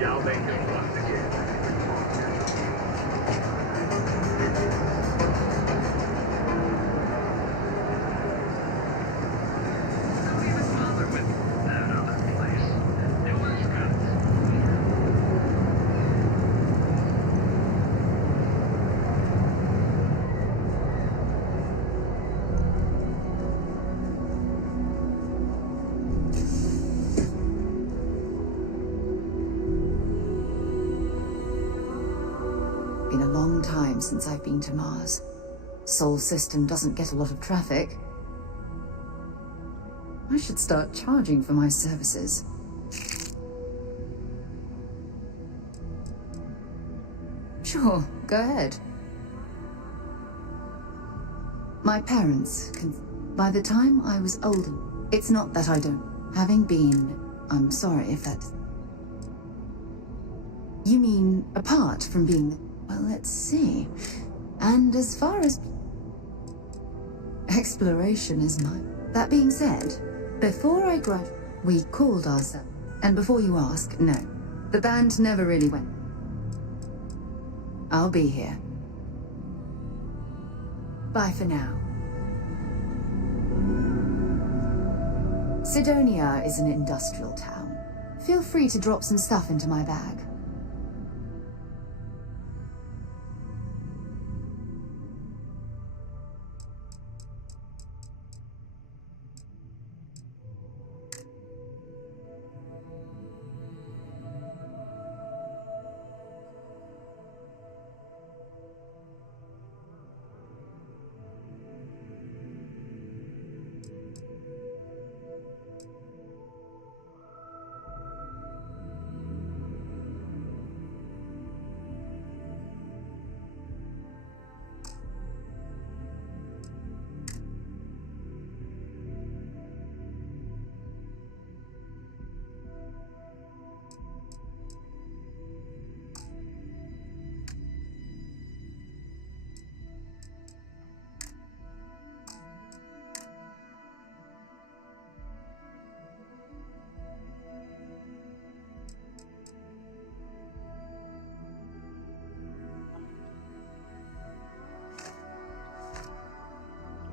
Y'all make it once again. Don't even bother with that other place. It was good. Been a long time since I've been to Mars. Sol system doesn't get a lot of traffic. I should start charging for my services. Sure, go ahead. My parents by the time I was older, it's not that I don't. Having been, I'm sorry if that... You mean apart from being... Well, let's see. And as far as... Exploration is mine. That being said, before I we called ourselves. And before you ask, no. The band never really went. I'll be here. Bye for now. Sidonia is an industrial town. Feel free to drop some stuff into my bag.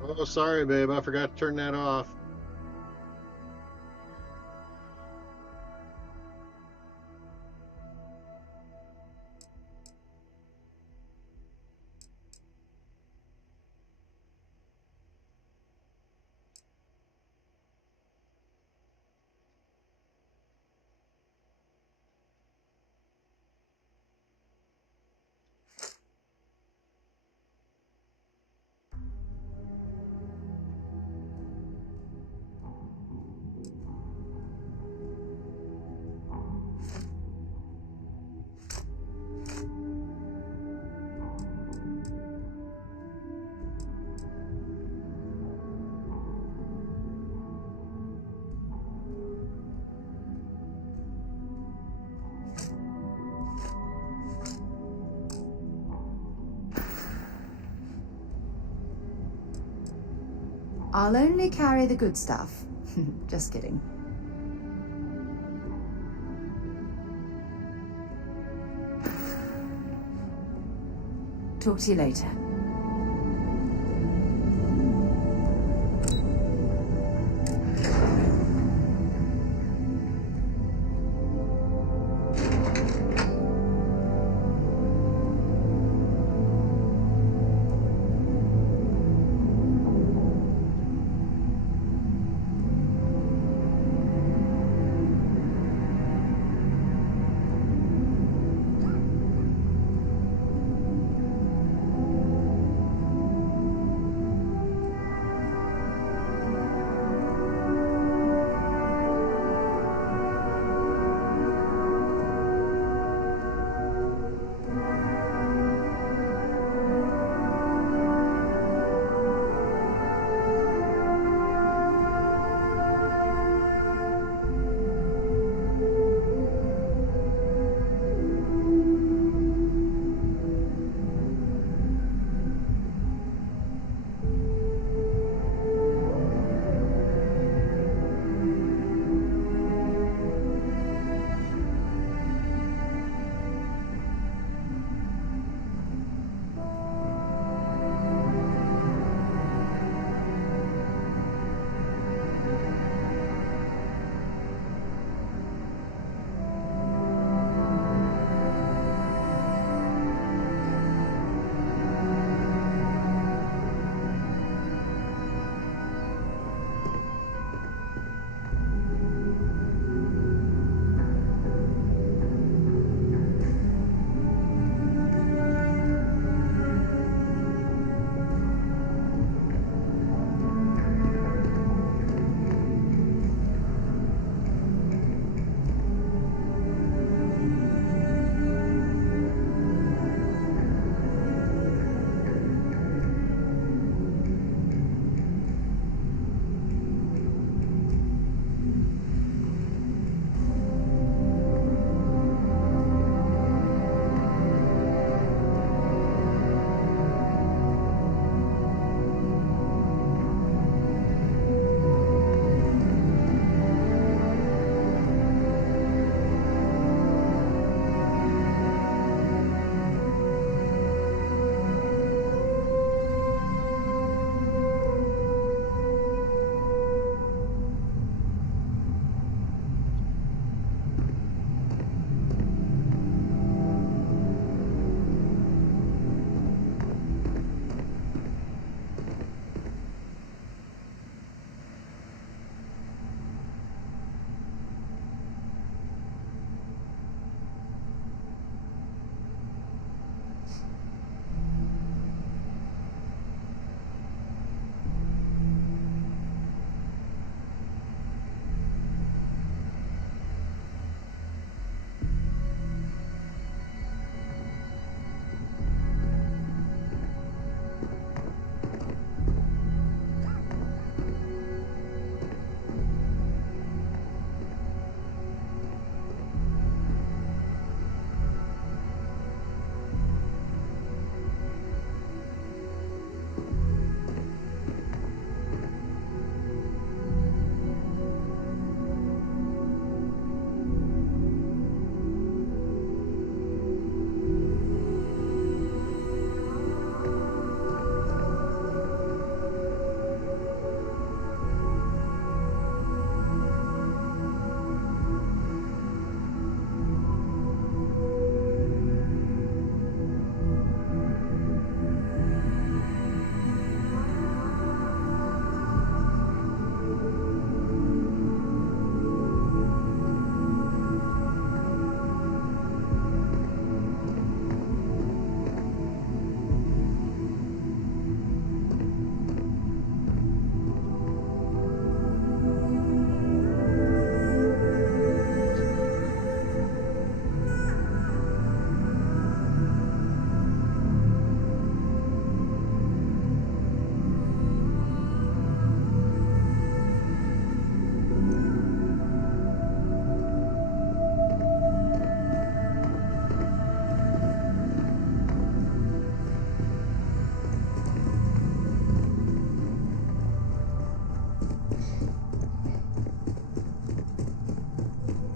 Oh, sorry, babe. I forgot to turn that off. I'll only carry the good stuff. Just kidding. Talk to you later.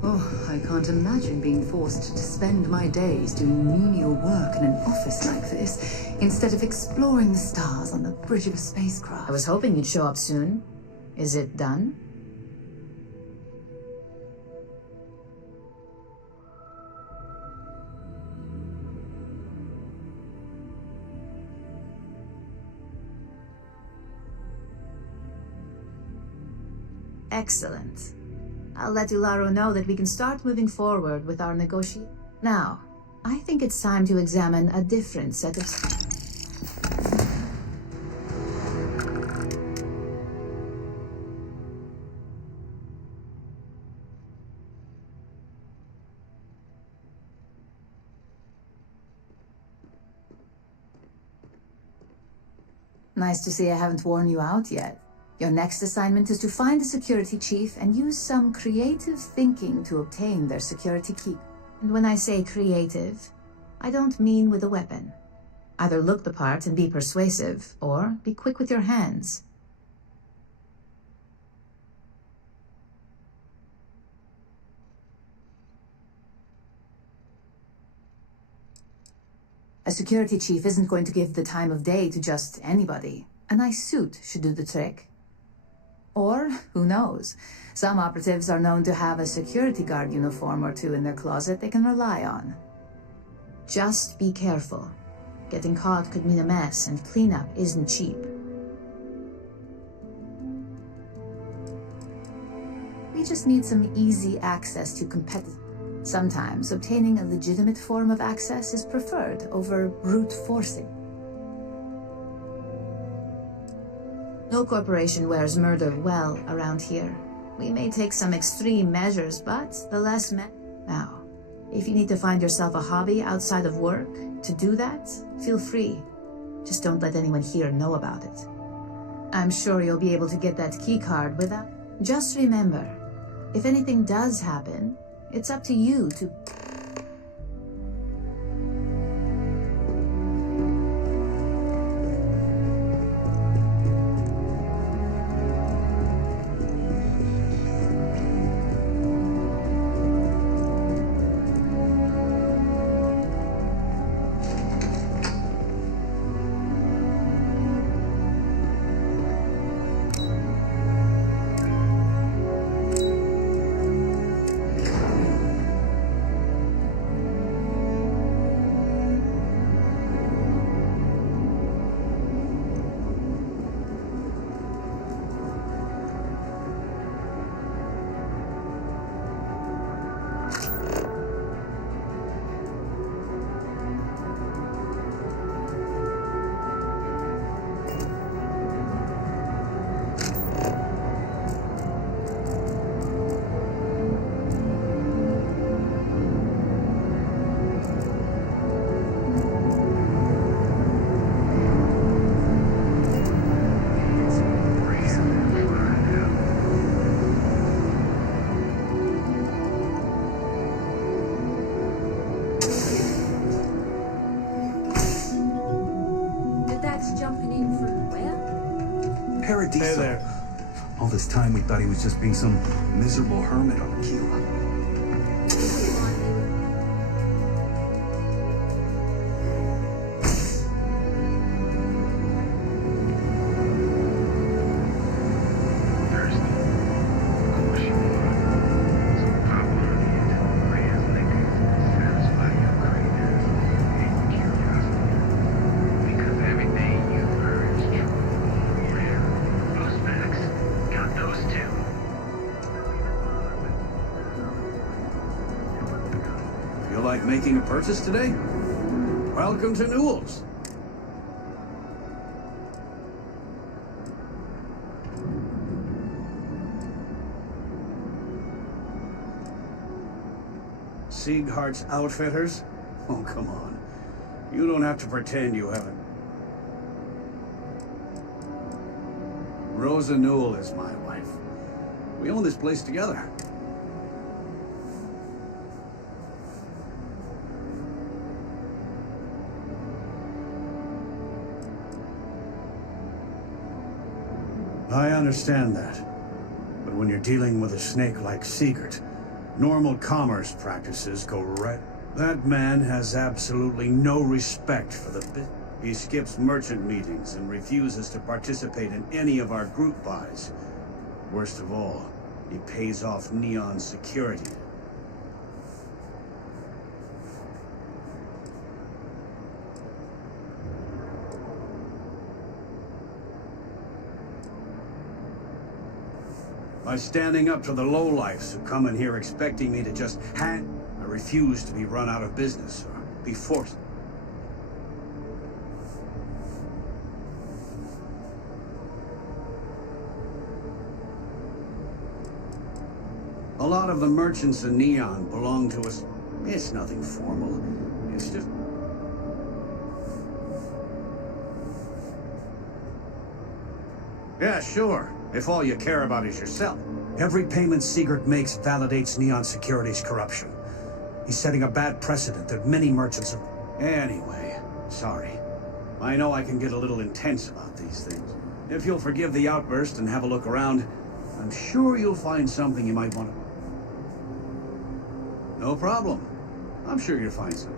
Oh, I can't imagine being forced to spend my days doing menial work in an office like this, instead of exploring the stars on the bridge of a spacecraft. I was hoping you'd show up soon. Is it done? Excellent. I'll let Ilaro know that we can start moving forward with our negotiation. Now, I think it's time to examine a different set of... Nice to see I haven't worn you out yet. Your next assignment is to find the security chief and use some creative thinking to obtain their security key. And when I say creative, I don't mean with a weapon. Either look the part and be persuasive, or be quick with your hands. A security chief isn't going to give the time of day to just anybody. A nice suit should do the trick. Or, who knows, some operatives are known to have a security guard uniform or two in their closet they can rely on. Just be careful. Getting caught could mean a mess, and cleanup isn't cheap. We just need some easy access to competitive... Sometimes obtaining a legitimate form of access is preferred over brute forcing. No corporation wears murder well around here. We may take some extreme measures, but the less Now, if you need to find yourself a hobby outside of work to do that, feel free. Just don't let anyone here know about it. I'm sure you'll be able to get that key card without... Just remember, if anything does happen, it's up to you to... Hey there. All this time we thought he was just being some miserable hermit on Aquila. Making a purchase today? Welcome to Newell's. Sieghart's Outfitters? Oh, come on. You don't have to pretend you haven't. Rosa Newell is my wife. We own this place together. I understand that. But when you're dealing with a snake like Siegert, Normal commerce practices go right. That man has absolutely no respect for the business. He skips merchant meetings and refuses to participate in any of our group buys. Worst of all, he pays off Neon security. By standing up to the lowlifes who come in here expecting me to just I refuse to be run out of business or be forced. A lot of the merchants in Neon belong to us. It's nothing formal. It's just... Yeah, sure. If all you care about is yourself. Every payment Sigurd makes validates Neon Security's corruption. He's setting a bad precedent that many merchants are... Anyway, sorry. I know I can get a little intense about these things. If you'll forgive the outburst and have a look around, I'm sure you'll find something you might want to... No problem. I'm sure you'll find something.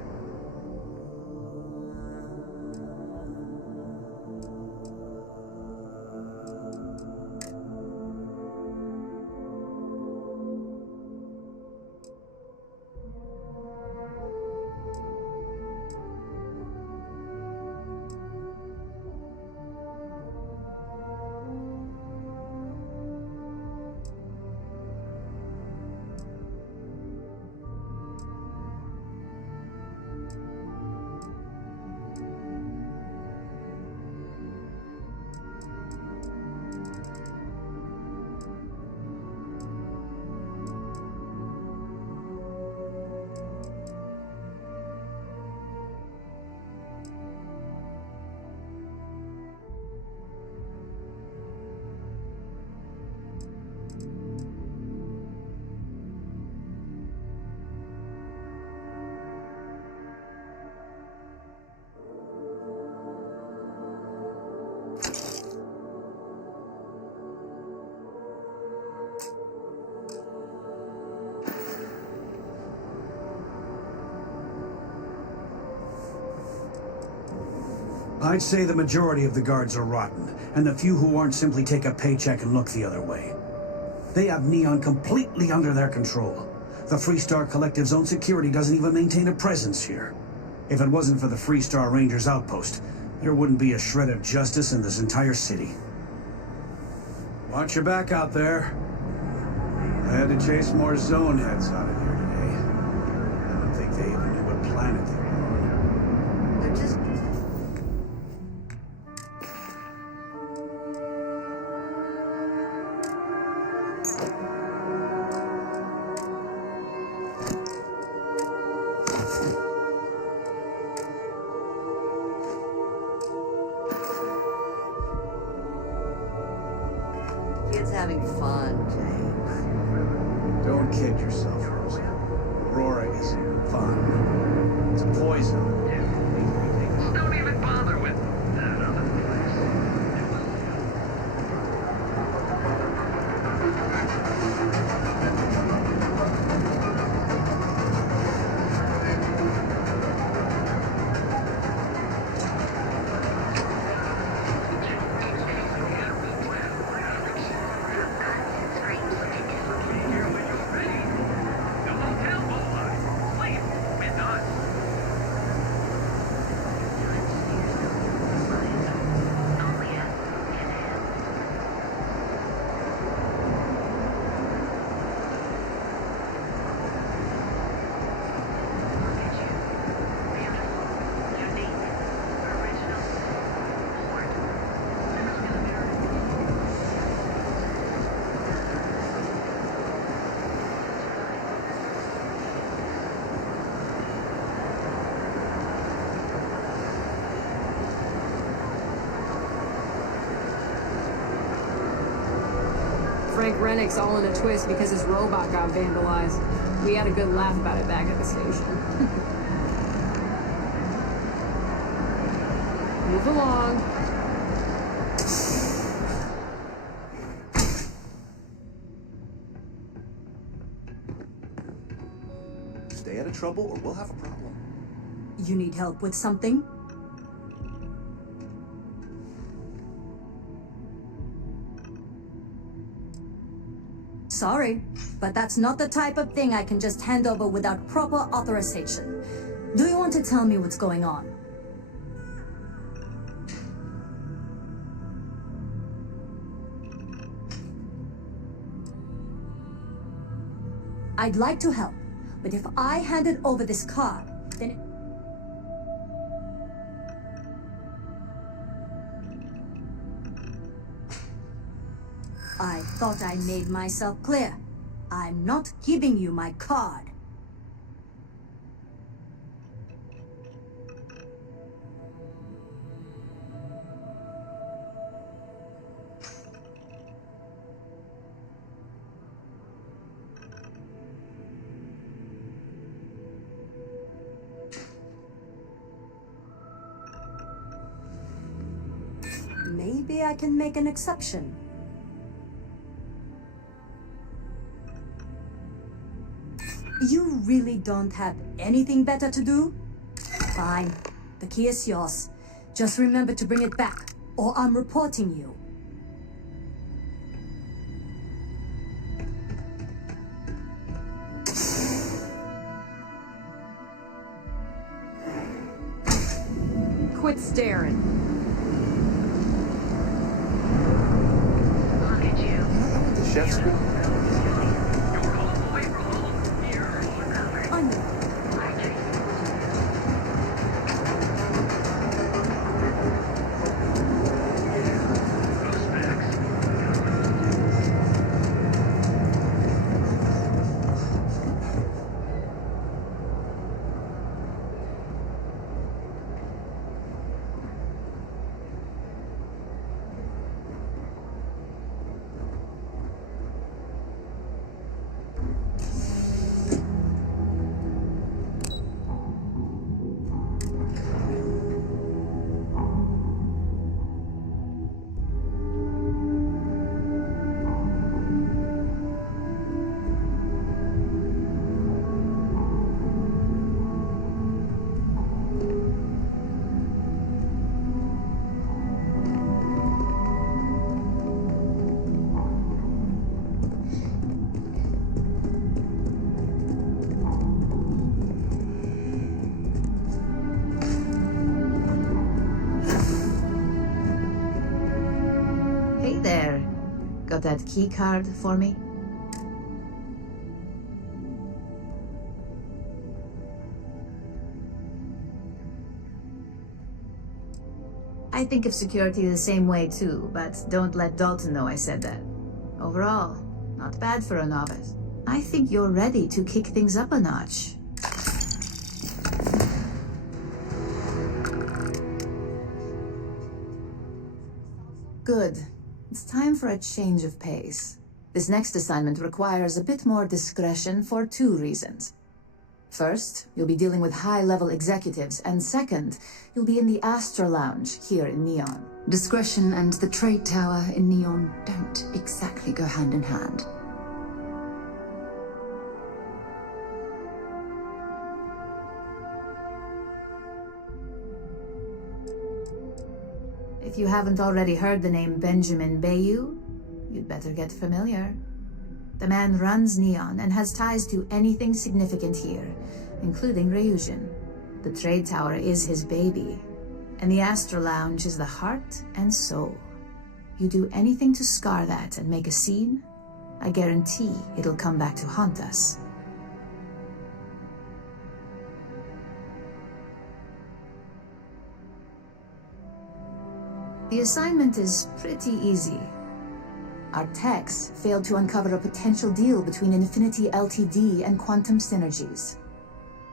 I'd say the majority of the guards are rotten, and the few who aren't simply take a paycheck and look the other way. They have Neon completely under their control. The Freestar Collective's own security doesn't even maintain a presence here. If it wasn't for the Freestar Rangers outpost, there wouldn't be a shred of justice in this entire city. Watch your back out there. I had to chase more zone heads out of here today. I don't think they even knew what planet they were on. They're just... Kids having fun, James. Don't kid yourself, Rosa. Aurora isn't fun. It's a poison. Don't even bother with that other place. Here when you're ready. The hotel boy. Please, we're done. Frank Rennick's all in a twist because his robot got vandalized. We had a good laugh about it back at the station. Move along. stay out of trouble or we'll have a problem. You need help with something? Sorry, but that's not the type of thing I can just hand over without proper authorization. Do you want to tell me what's going on? I'd like to help, but if I handed over this card, then... I thought I made myself clear. I'm not giving you my card. Maybe I can make an exception. You really don't have anything better to do? Fine. The key is yours. Just remember to bring it back, or I'm reporting you. Quit staring. Look at you. The chef's good. You're all the way from home. Here or another. I know. I take those facts. Hey there. Got that key card for me? I think of security the same way too, but don't let Dalton know I said that. Overall, not bad for a novice. I think you're ready to kick things up a notch. Good. It's time for a change of pace. This next assignment requires a bit more discretion for 2 reasons. First, you'll be dealing with high-level executives, and second, you'll be in the Astra Lounge here in Neon. Discretion and the trade tower in Neon don't exactly go hand in hand. If you haven't already heard the name Benjamin Bayou, you'd better get familiar. The man runs Neon and has ties to anything significant here, including Ryujin. The trade tower is his baby, and the Astra Lounge is the heart and soul. You do anything to scar that and make a scene, I guarantee it'll come back to haunt us. The assignment is pretty easy. Our techs failed to uncover a potential deal between Infinity Ltd and Quantum Synergies.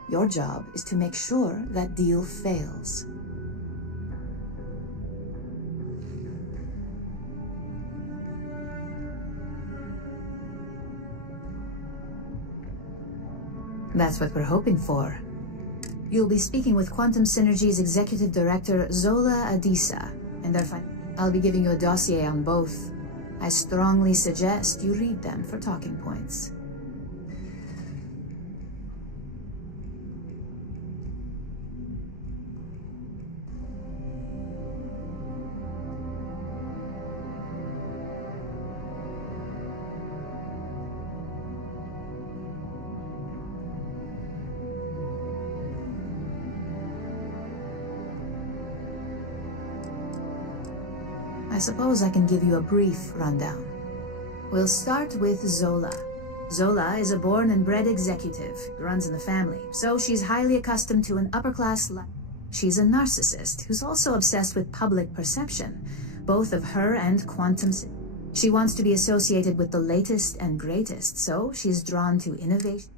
Your job is to make sure that deal fails. That's what we're hoping for. You'll be speaking with Quantum Synergy's Executive Director, Zola Adisa, and I'll be giving you a dossier on both. I strongly suggest you read them for talking points. suppose I can give you a brief rundown. We'll start with Zola. Zola is a born and bred executive, runs in the family, so she's highly accustomed to an upper-class life. She's a narcissist who's also obsessed with public perception, both of her and quantum. She wants to be associated with the latest and greatest, so she's drawn to innovation.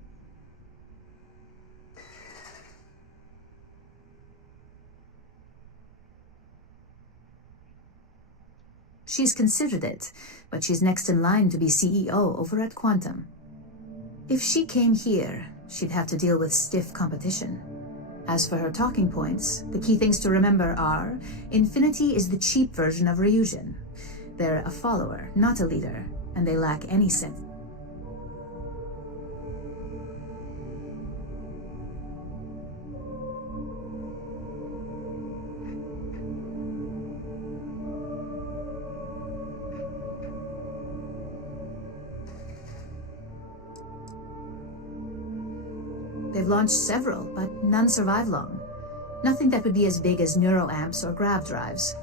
She's considered it, but she's next in line to be CEO over at Quantum. If she came here, she'd have to deal with stiff competition. As for her talking points, the key things to remember are, Infinity is the cheap version of Ryujin. They're a follower, not a leader, and they lack any sense. They've launched several, but none survive long. Nothing that would be as big as neuroamps or grav drives.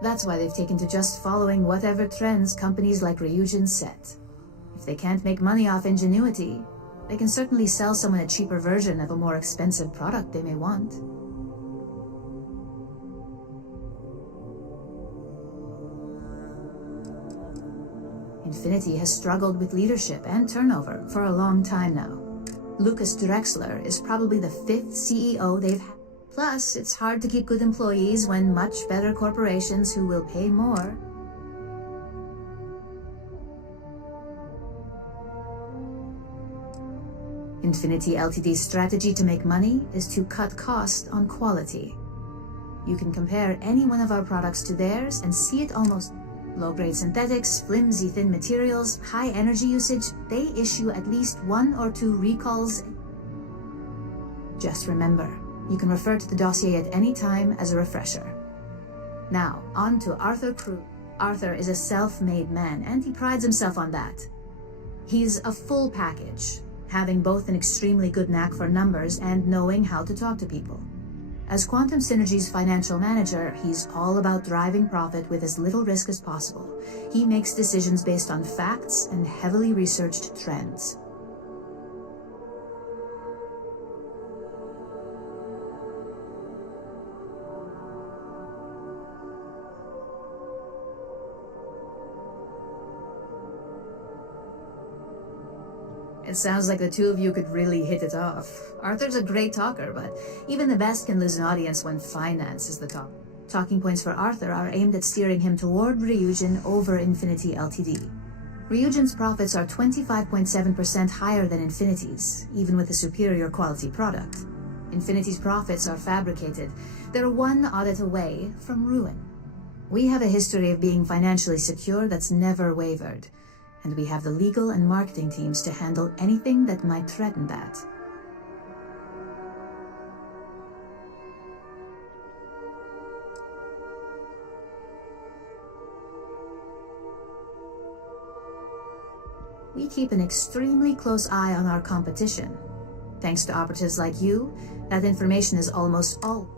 That's why they've taken to just following whatever trends companies like Ryujin set. If they can't make money off ingenuity, they can certainly sell someone a cheaper version of a more expensive product they may want. Infinity has struggled with leadership and turnover for a long time now. Lucas Drexler is probably the 5th CEO they've had. Plus, it's hard to keep good employees when much better corporations who will pay more. Infinity Ltd's strategy to make money is to cut cost on quality. You can compare any one of our products to theirs and see it almost. Low-grade synthetics, flimsy thin materials, high energy usage, they issue at least 1 or 2 recalls. Just remember, you can refer to the dossier at any time as a refresher. Now, on to Arthur Crew. Arthur is a self-made man, and he prides himself on that. He's a full package, having both an extremely good knack for numbers and knowing how to talk to people. As Quantum Synergy's financial manager, he's all about driving profit with as little risk as possible. He makes decisions based on facts and heavily researched trends. It sounds like the two of you could really hit it off. Arthur's a great talker, but even the best can lose an audience when finance is the top. Talking points for Arthur are aimed at steering him toward Ryujin over Infinity Ltd. Ryujin's profits are 25.7% higher than Infinity's, even with a superior quality product. Infinity's profits are fabricated. They're one audit away from ruin. We have a history of being financially secure that's never wavered. And we have the legal and marketing teams to handle anything that might threaten that. We keep an extremely close eye on our competition. Thanks to operatives like you, that information is almost all.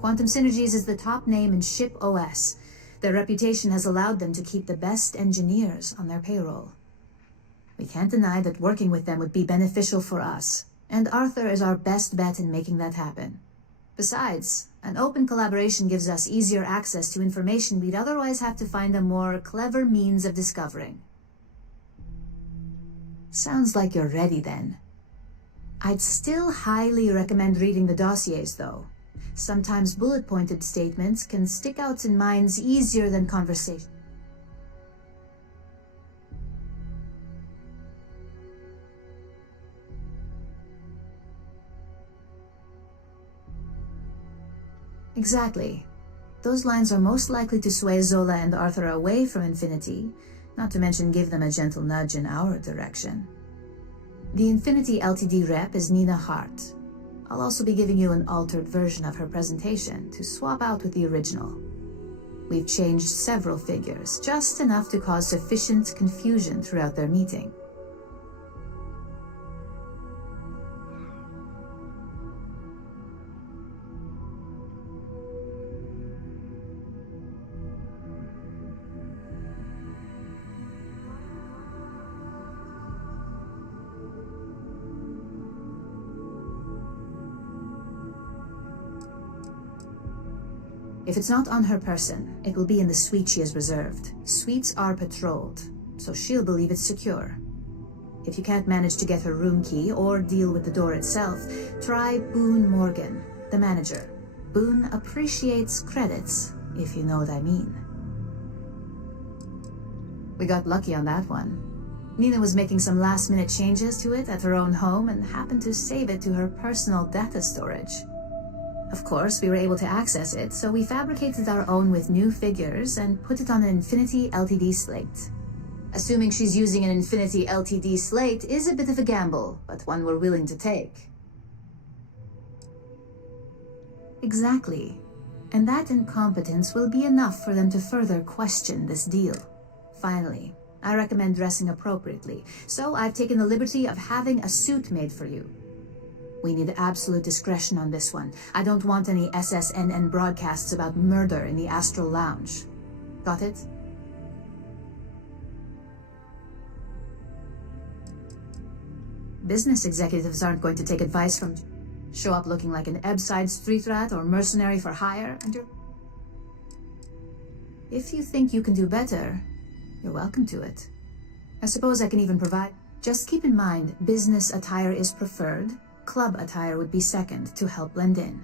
Quantum Synergies is the top name in ship OS. Their reputation has allowed them to keep the best engineers on their payroll. We can't deny that working with them would be beneficial for us, and Arthur is our best bet in making that happen. Besides, an open collaboration gives us easier access to information we'd otherwise have to find a more clever means of discovering. Sounds like you're ready then. I'd still highly recommend reading the dossiers, though. Sometimes bullet-pointed statements can stick out in minds easier than conversation. Exactly. Those lines are most likely to sway Zola and Arthur away from Infinity, not to mention give them a gentle nudge in our direction. The Infinity Ltd rep is Nina Hart. I'll also be giving you an altered version of her presentation to swap out with the original. We've changed several figures, just enough to cause sufficient confusion throughout their meeting. If it's not on her person, it will be in the suite she has reserved. Suites are patrolled, so she'll believe it's secure. If you can't manage to get her room key or deal with the door itself, try Boone Morgan, the manager. Boone appreciates credits, if you know what I mean. We got lucky on that one. Nina was making some last-minute changes to it at her own home and happened to save it to her personal data storage. Of course, we were able to access it, so we fabricated our own with new figures and put it on an Infinity LTD slate. Assuming she's using an Infinity LTD slate is a bit of a gamble, but one we're willing to take. Exactly. And that incompetence will be enough for them to further question this deal. Finally, I recommend dressing appropriately, so I've taken the liberty of having a suit made for you. We need absolute discretion on this one. I don't want any SSNN broadcasts about murder in the Astral Lounge. Got it? Business executives aren't going to take advice from... Show up looking like an Ebbside street rat or mercenary for hire, and you're... If you think you can do better, you're welcome to it. I suppose I can even provide... Just keep in mind, business attire is preferred. Club attire would be second to help blend in.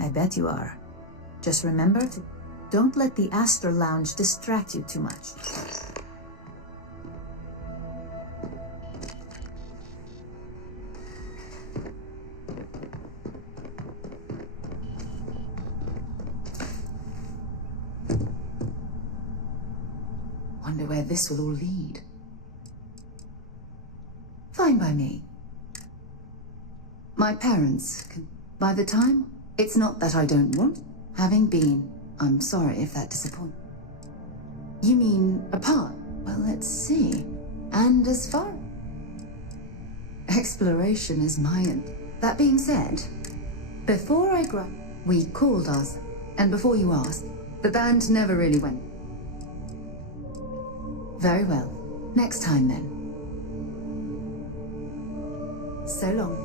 I bet you are. Just remember to don't let the Astral Lounge distract you too much. Wonder where this will all lead. Fine by me. My parents can... By the time, it's not that I don't want. Having been, I'm sorry if that disappoints. You mean apart? Well, let's see. And as far... Exploration is my end. That being said, before I we called us, and before you asked, the band never really went. Very well. Next time, then. So long.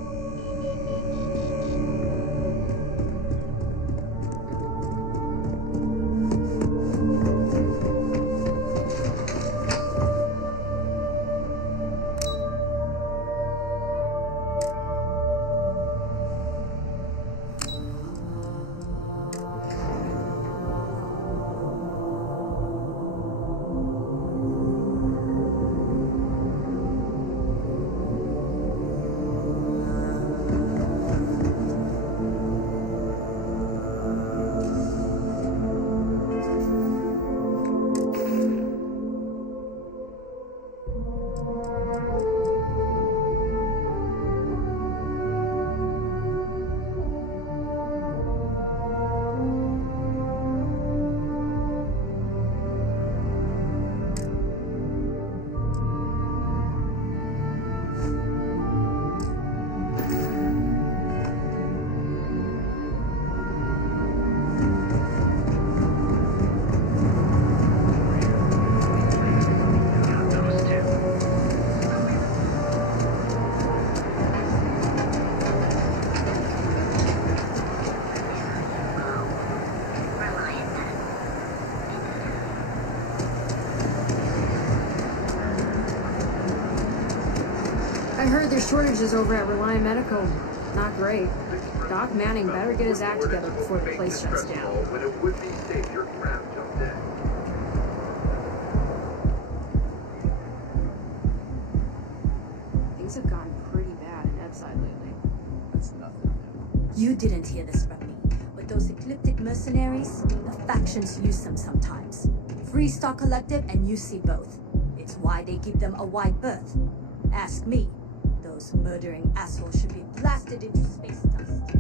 Shortages over at Reliant Medical. Not great. Doc Manning better get his act together before the place shuts down. When it would be safe, your crap jumped in. Things have gotten pretty bad in Ebbside lately. That's nothing new. You didn't hear this from me, but those ecliptic mercenaries, the factions use them sometimes. Freestar Collective and UC both. It's why they give them a wide berth. Ask me. Those murdering assholes should be blasted into space dust.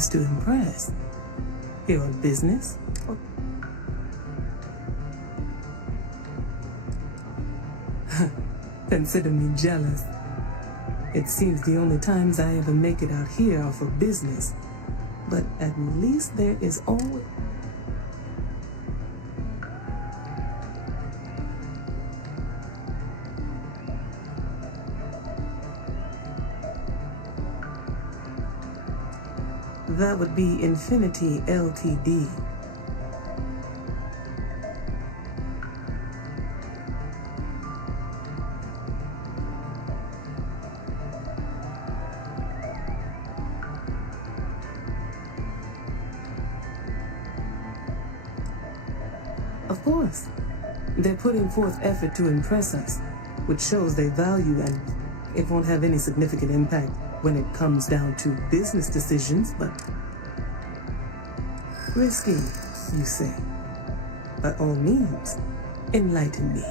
dressed to impress. Here on business? Or... Consider me jealous. It seems the only times I ever make it out here are for business. But at least there is always... That would be Infinity Ltd. Of course. They're putting forth effort to impress us, which shows they value, and it won't have any significant impact when it comes down to business decisions, but risky, you say. By all means, enlighten me.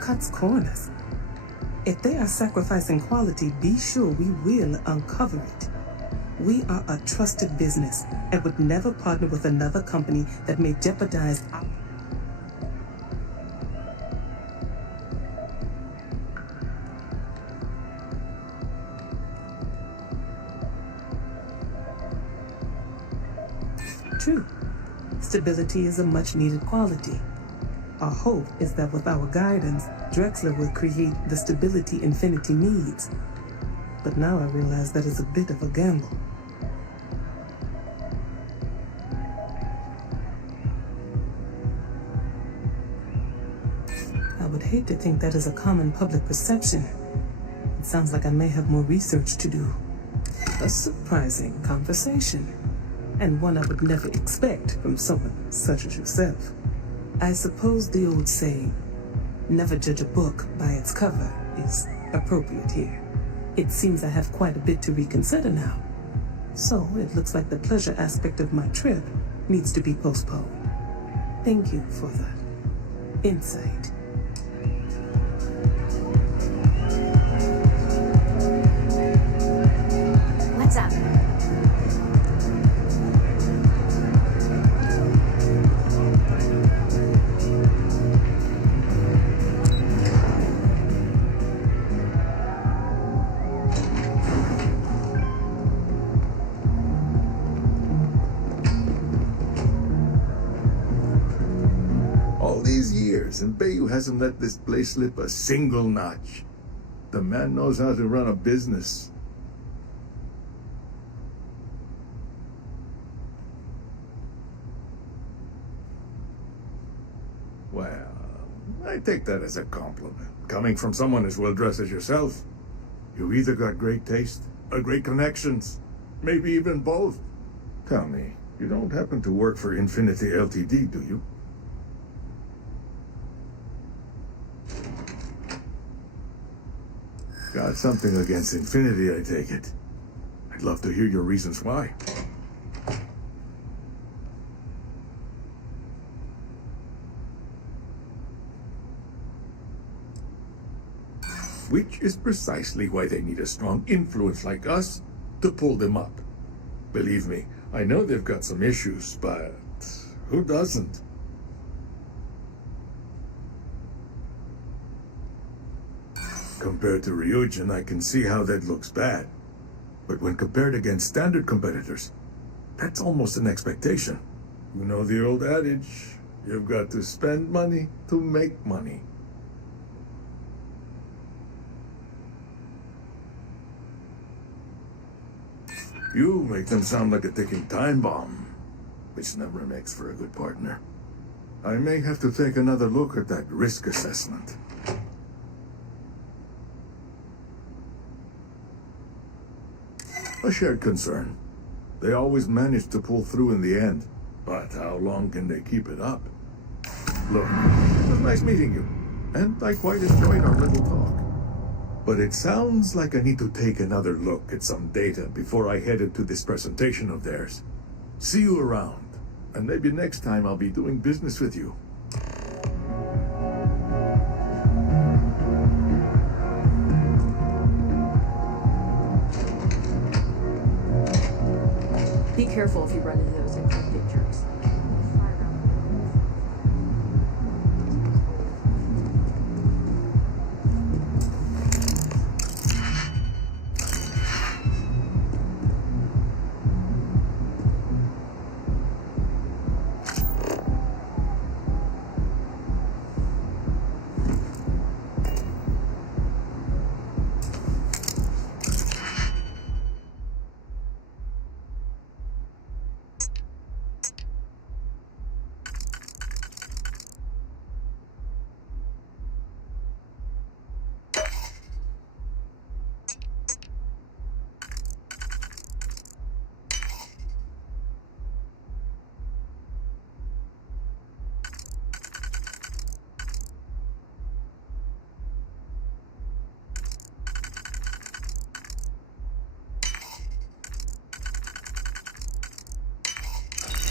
Cuts corners. If they are sacrificing quality, be sure we will uncover it. We are a trusted business and would never partner with another company that may jeopardize our... True. Stability is a much-needed quality. Our hope is that with our guidance, Drexler will create the stability Infinity needs. But now I realize that is a bit of a gamble. I would hate to think that is a common public perception. It sounds like I may have more research to do. A surprising conversation, and one I would never expect from someone such as yourself. I suppose the old saying, never judge a book by its cover, is appropriate here. It seems I have quite a bit to reconsider now. So it looks like the pleasure aspect of my trip needs to be postponed. Thank you for that insight. What's up? And Bayou hasn't let this place slip a single notch. The man knows how to run a business. Well, I take that as a compliment. Coming from someone as well-dressed as yourself. You either got great taste or great connections. Maybe even both. Tell me, you don't happen to work for Infinity Ltd, do you? Got something against Infinity, I take it. I'd love to hear your reasons why. Which is precisely why they need a strong influence like us to pull them up. Believe me, I know they've got some issues, but who doesn't? Compared to Ryujin, I can see how that looks bad. But when compared against standard competitors, that's almost an expectation. You know the old adage, you've got to spend money to make money. You make them sound like a ticking time bomb, which never makes for a good partner. I may have to take another look at that risk assessment. A shared concern. They always manage to pull through in the end, but how long can they keep it up? Look, it was nice meeting you, and I quite enjoyed our little talk. But it sounds like I need to take another look at some data before I head into this presentation of theirs. See you around, and maybe next time I'll be doing business with you. Be careful if you run into those infected jerks.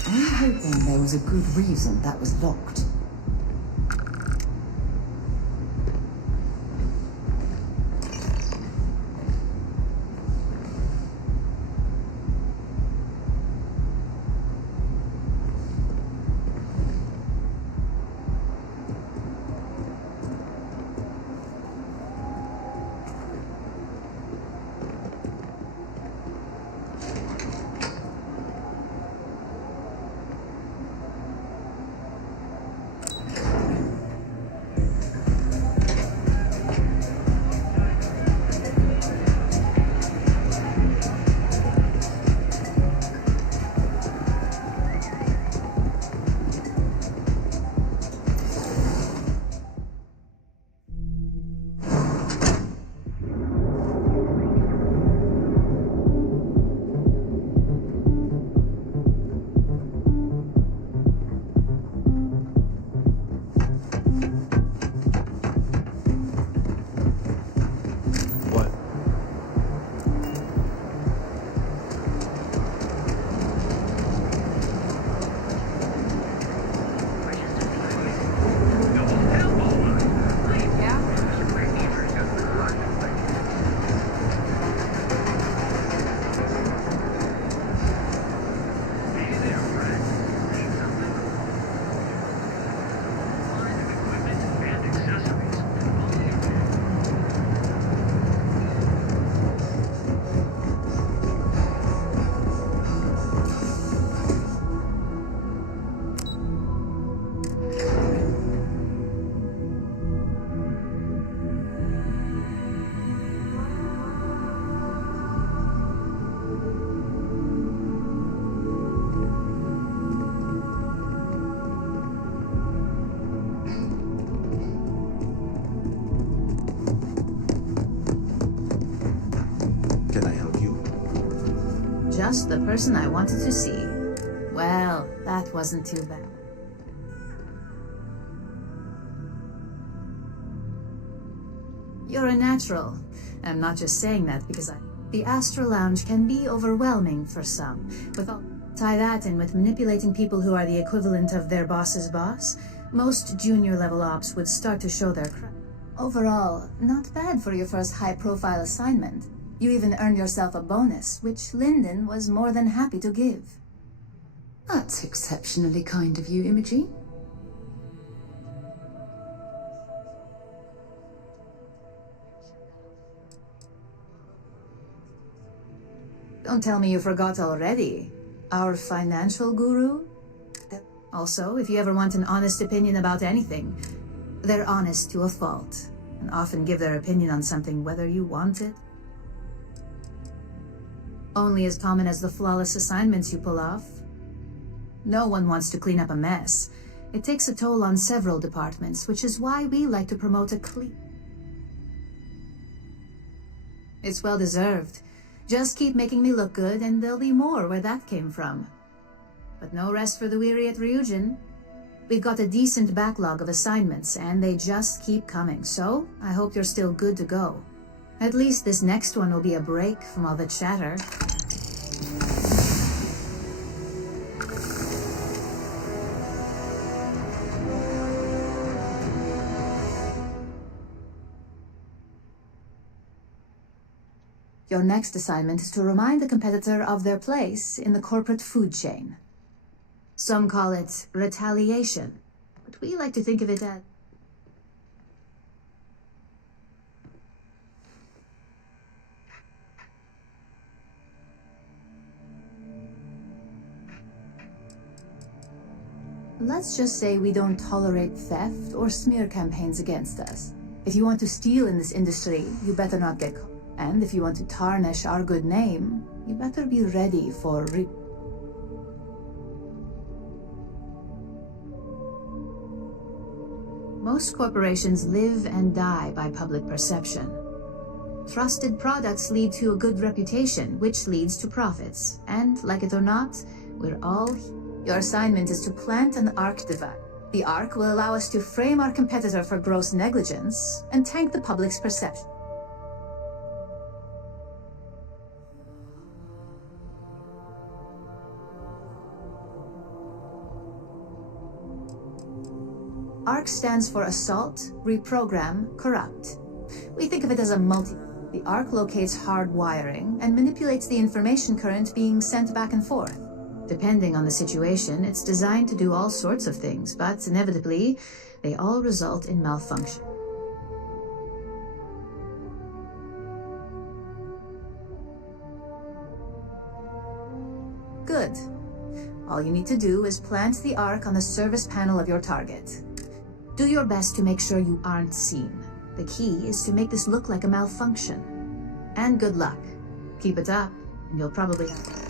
I'm hoping there was a good reason that was locked. Just the person I wanted to see. Well, that wasn't too bad. You're a natural. I'm not just saying that because the Astral Lounge can be overwhelming for some. Tie that in with manipulating people who are the equivalent of their boss's boss, most junior level ops would start to show their crap. Overall, not bad for your first high-profile assignment. You even earned yourself a bonus, which Lyndon was more than happy to give. That's exceptionally kind of you, Imogen. Don't tell me you forgot already. Our financial guru? Also, if you ever want an honest opinion about anything, they're honest to a fault, and often give their opinion on something whether you want it. Only as common as the flawless assignments you pull off. No one wants to clean up a mess. It takes a toll on several departments, which is why we like to promote a clean. It's well deserved. Just keep making me look good, and there'll be more where that came from. But no rest for the weary at Ryujin. We've got a decent backlog of assignments, and they just keep coming, so I hope you're still good to go. At least this next one will be a break from all the chatter. Your next assignment is to remind the competitor of their place in the corporate food chain. Some call it retaliation, but we like to think of it as... Let's just say we don't tolerate theft or smear campaigns against us. If you want to steal in this industry, you better not get caught. And if you want to tarnish our good name, you better be ready for Most corporations live and die by public perception. Trusted products lead to a good reputation, which leads to profits. And, like it or not, we're all... Your assignment is to plant an arc device. The arc will allow us to frame our competitor for gross negligence and tank the public's perception. ARC stands for Assault, Reprogram, Corrupt. We think of it as a multi... The ARC locates hard wiring and manipulates the information current being sent back and forth. Depending on the situation, it's designed to do all sorts of things, but inevitably, they all result in malfunction. Good. All you need to do is plant the arc on the service panel of your target. Do your best to make sure you aren't seen. The key is to make this look like a malfunction. And good luck. Keep it up, and you'll probably have...